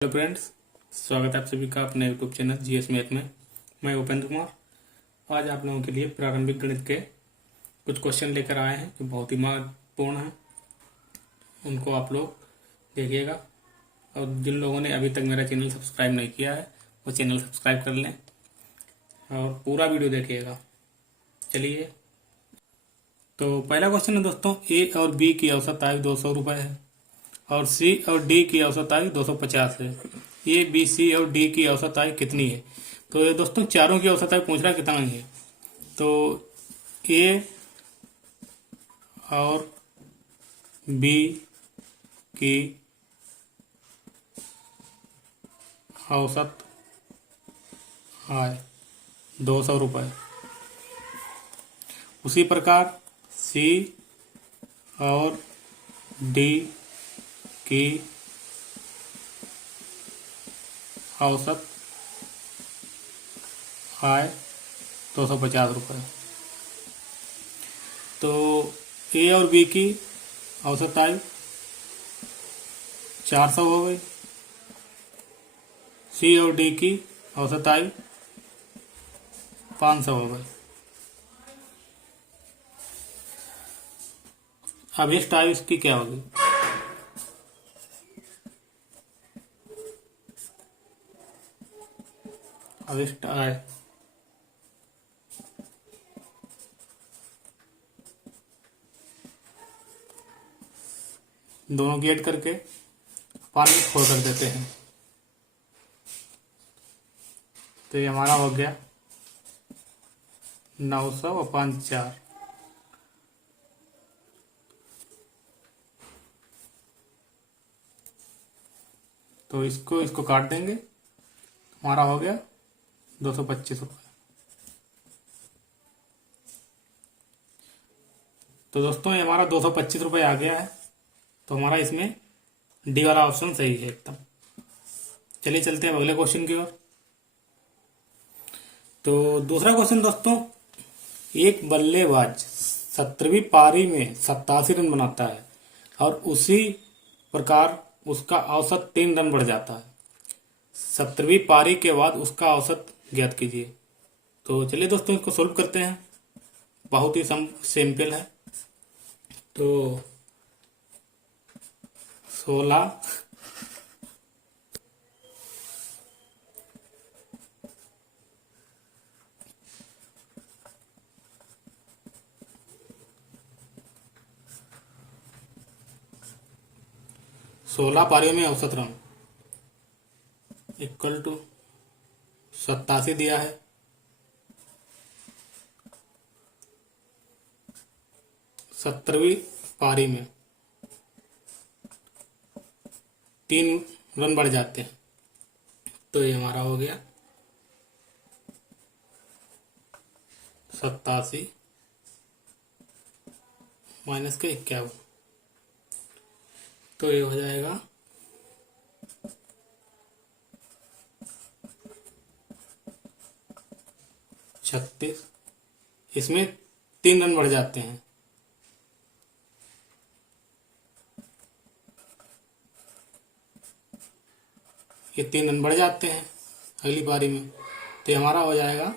Hello friends, स्वागत है आप सभी का अपने यूट्यूब चैनल जीएस मैथ में। मैं उपेंद्र कुमार आज आप लोगों के लिए प्रारंभिक गणित के कुछ क्वेश्चन लेकर आए हैं जो बहुत ही महत्वपूर्ण हैं। उनको आप लोग देखिएगा और जिन लोगों ने अभी तक मेरा चैनल सब्सक्राइब नहीं किया है वो चैनल सब्सक्राइब कर लें और पूरा वीडियो देखिएगा। चलिए, तो पहला क्वेश्चन है दोस्तों, ए और बी की औसत आय 200 रुपये है और सी और डी की औसत आय 250 है। ए बी सी और डी की औसत आय कितनी है? तो ये दोस्तों चारों की औसत आय पूछ रहा है कितना है। तो ए और बी की औसत आय 200 रुपये। उसी प्रकार सी और डी की औसत आय 250 रुपये। तो ए और बी की औसत आय 400 हो गई, सी और डी की औसत आय 500 हो गई। अब इस आय इसकी क्या होगी? अभिष्ट आय दोनों की ऐड करके पानी फोड़ कर देते हैं। तो ये हमारा हो गया 900 और 5 4। तो इसको काट देंगे, हमारा हो गया 225 रुपये। तो दोस्तों ये हमारा 225 रुपये आ गया है। तो हमारा इसमें डी वाला ऑप्शन सही है एकदम। चलिए चलते हैं अगले क्वेश्चन की ओर। तो दूसरा क्वेश्चन दोस्तों, एक बल्लेबाज 17वीं पारी में 87 रन बनाता है और उसी प्रकार उसका औसत 3 रन बढ़ जाता है। 17वीं पारी के बाद उसका औसत ज्ञात कीजिए। तो चलिए दोस्तों इसको सोल्व करते हैं। बहुत ही सिंपल है। तो 16 पारियों में औसत रन इक्वल टू 87 दिया है। 17वीं पारी में 3 रन बढ़ जाते हैं। तो ये हमारा हो गया 87 माइनस के 51। तो ये हो जाएगा 36। इसमें 3 रन बढ़ जाते हैं। ये 3 रन बढ़ जाते हैं अगली पारी में। तो हमारा हो जाएगा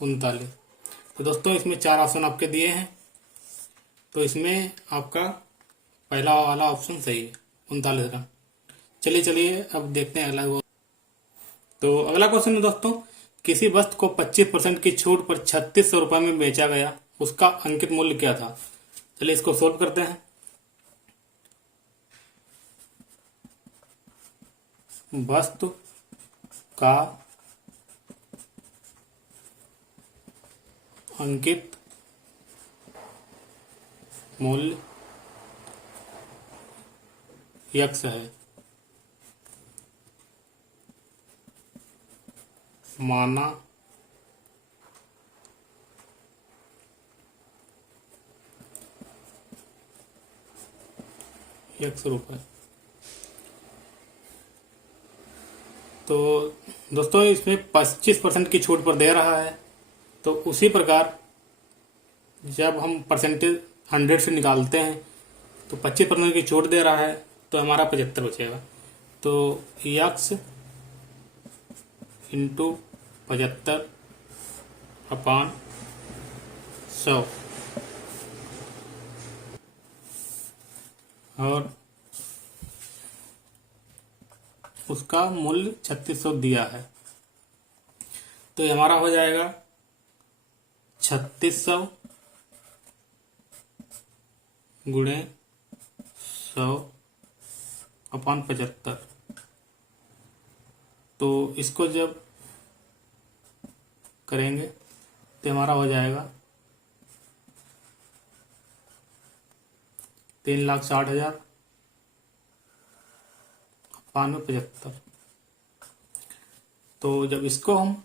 39। तो दोस्तों इसमें 4 ऑप्शन आपके दिए हैं। तो इसमें आपका पहला वाला ऑप्शन सही है, 39 रन। चलिए अब देखते हैं अगला। तो अगला क्वेश्चन है दोस्तों, किसी वस्तु को 25% की छूट पर 3600 रुपये में बेचा गया, उसका अंकित मूल्य क्या था? चलिए इसको सोल्व करते हैं। वस्तु का अंकित मूल्य x है, माना x रुपये। तो दोस्तों इसमें 25% की छूट पर दे रहा है। तो उसी प्रकार जब हम परसेंटेज 100 से निकालते हैं तो 25% की छूट दे रहा है तो हमारा 75 बचेगा। तो यक्स इंटू 75 अपान 100 और उसका मूल्य 3600 दिया है। तो ये हमारा हो जाएगा 3600 गुणे 100 अपान 75। तो इसको जब करेंगे तो हमारा हो जाएगा 3,60,000 अपान 75। तो जब इसको हम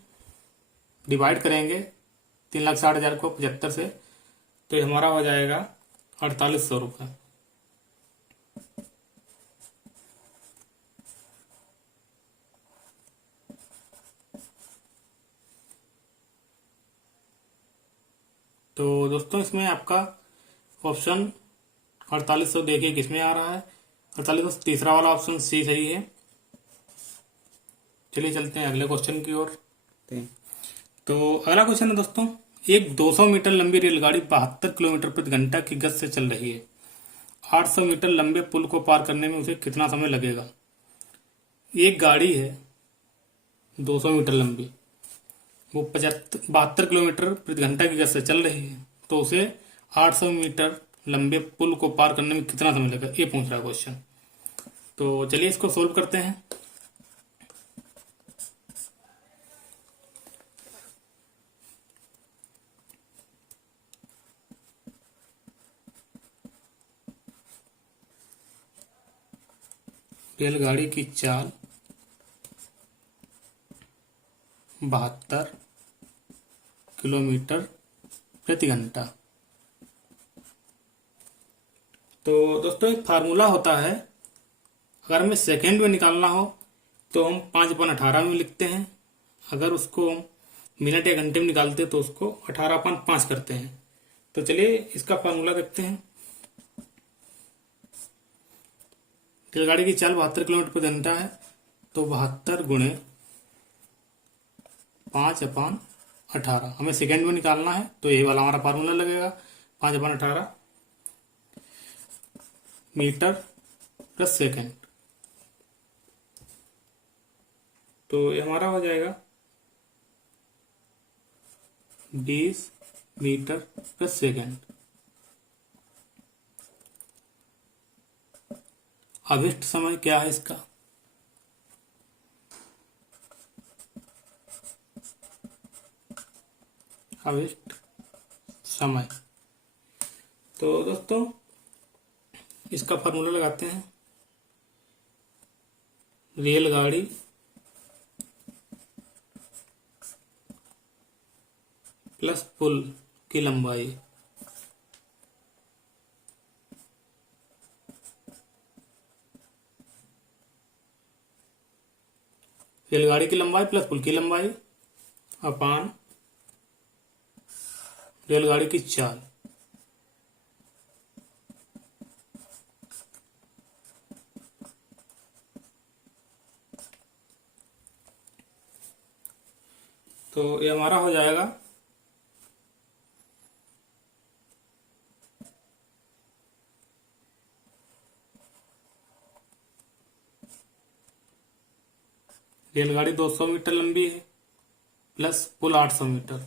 डिवाइड करेंगे 3,60,000 को 75 से, तो ये हमारा हो जाएगा 4,800 रुपये। तो दोस्तों इसमें आपका ऑप्शन 4,800 देखिए किसमें आ रहा है। 4,800 तीसरा वाला ऑप्शन सी सही है। चलिए चलते हैं अगले क्वेश्चन की ओर। तो अगला क्वेश्चन है दोस्तों, एक 200 मीटर लंबी रेलगाड़ी 72 किलोमीटर प्रति घंटा की गति से चल रही है। 800 मीटर लंबे पुल को पार करने में उसे कितना समय लगेगा। एक गाड़ी है 200 मीटर लंबी, वो 72 किलोमीटर प्रति घंटा की गति से चल रही है, तो उसे 800 मीटर लंबे पुल को पार करने में कितना समय लगेगा, ये पूछ रहा है क्वेश्चन। तो चलिए इसको सोल्व करते हैं। रेलगाड़ी की चाल 72 किलोमीटर प्रति घंटा। तो दोस्तों एक फार्मूला होता है, अगर हमें सेकेंड में निकालना हो तो हम 5/18 में लिखते हैं। अगर उसको हम मिनट या घंटे में निकालते तो उसको 18/5 करते हैं। तो चलिए इसका फार्मूला देखते हैं। रेलगाड़ी की चाल 72 किलोमीटर प्रति घंटा है, तो 72 गुणे 5/18 हमें सेकेंड में निकालना है, तो ये वाला हमारा फार्मूला लगेगा 5/18 मीटर प्लस सेकेंड। तो ये हमारा हो जाएगा 20 मीटर प्लस सेकेंड। अभिष्ट समय क्या है इसका, अभिष्ट समय। तो दोस्तों इसका फार्मूला लगाते हैं। रेलगाड़ी प्लस पुल की लंबाई रेलगाड़ी की लंबाई प्लस पुल की लंबाई अपान रेलगाड़ी की चाल। तो ये हमारा हो जाएगा रेलगाड़ी 200 मीटर लंबी है प्लस पुल 800 मीटर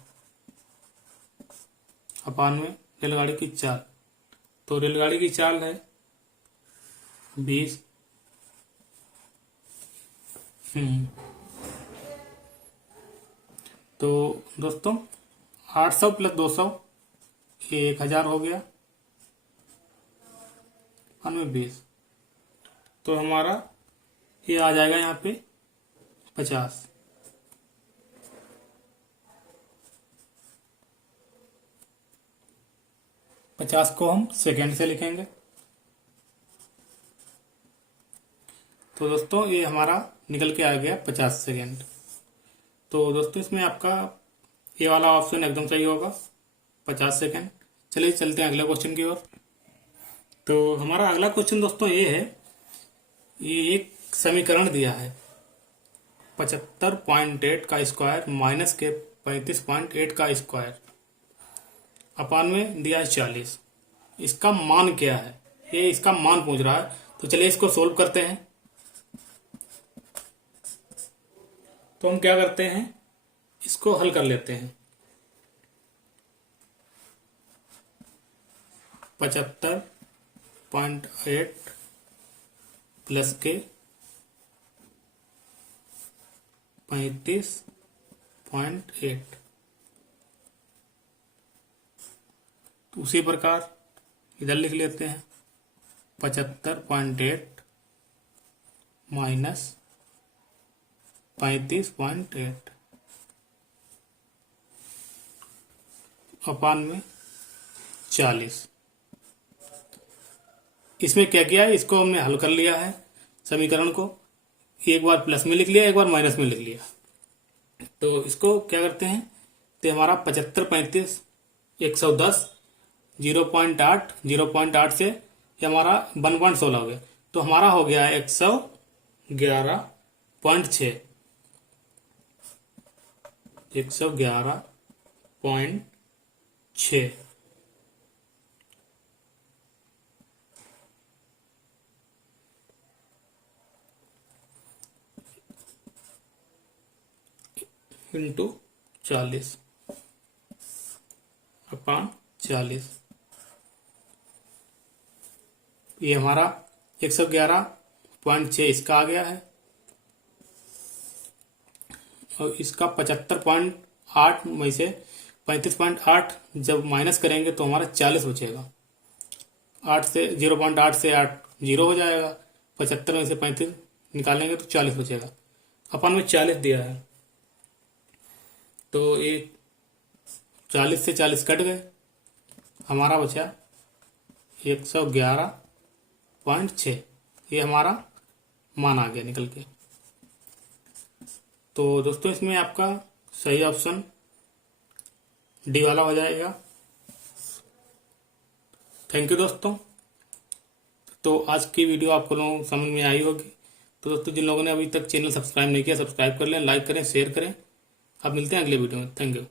अपान में रेलगाड़ी की चाल। तो रेलगाड़ी की चाल है 20। तो दोस्तों 800 प्लस 200 ये 1000 हो गया, 20। तो हमारा ये आ जाएगा यहाँ पे 50। को हम सेकेंड से लिखेंगे। तो दोस्तों ये हमारा निकल के आ गया 50 सेकेंड। तो दोस्तों इसमें आपका ये वाला ऑप्शन एकदम सही होगा, 50 सेकेंड। चलिए चलते हैं अगले क्वेश्चन की ओर। तो हमारा अगला क्वेश्चन दोस्तों ये है, ये एक समीकरण दिया है 75.8 का स्क्वायर माइनस के 35.8 का स्क्वायर अपान में दिया है 40। इसका मान क्या है, ये इसका मान पूछ रहा है। तो चलिए इसको सोल्व करते हैं। तो हम क्या करते हैं, इसको हल कर लेते हैं। 75.8 प्लस के 35.8, तो उसी प्रकार इधर लिख लेते हैं 75.8 माइनस 35.8 अपान में 40। इसमें क्या किया है, इसको हमने हल कर लिया है समीकरण को। एक बार प्लस में लिख लिया, एक बार माइनस में लिख लिया। तो इसको क्या करते हैं, तो हमारा 75 35 110 0.8 0.8 से ये हमारा 1.16 हो गया। तो हमारा हो गया 111.6 111.6। इंटू 40 अपान 40। ये हमारा 111.6 इसका आ गया है, और इसका 75.8 में से 35.8 जब माइनस करेंगे तो हमारा 40 बचेगा। 8 से 0.8 से 8 जीरो हो जाएगा, 75 में से 35 निकालेंगे तो 40 बचेगा। अपन में 40 दिया है, तो ये 40 से 40 कट गए, हमारा बचा 111.6। ये हमारा मान आ गया निकल के। तो दोस्तों इसमें आपका सही ऑप्शन डी वाला हो जाएगा। थैंक यू दोस्तों। तो आज की वीडियो आपको लोगों समझ में आई होगी। तो दोस्तों जिन लोगों ने अभी तक चैनल सब्सक्राइब नहीं किया, सब्सक्राइब कर लें, लाइक करें, शेयर करें। अब मिलते हैं अगले वीडियो में। Thank you.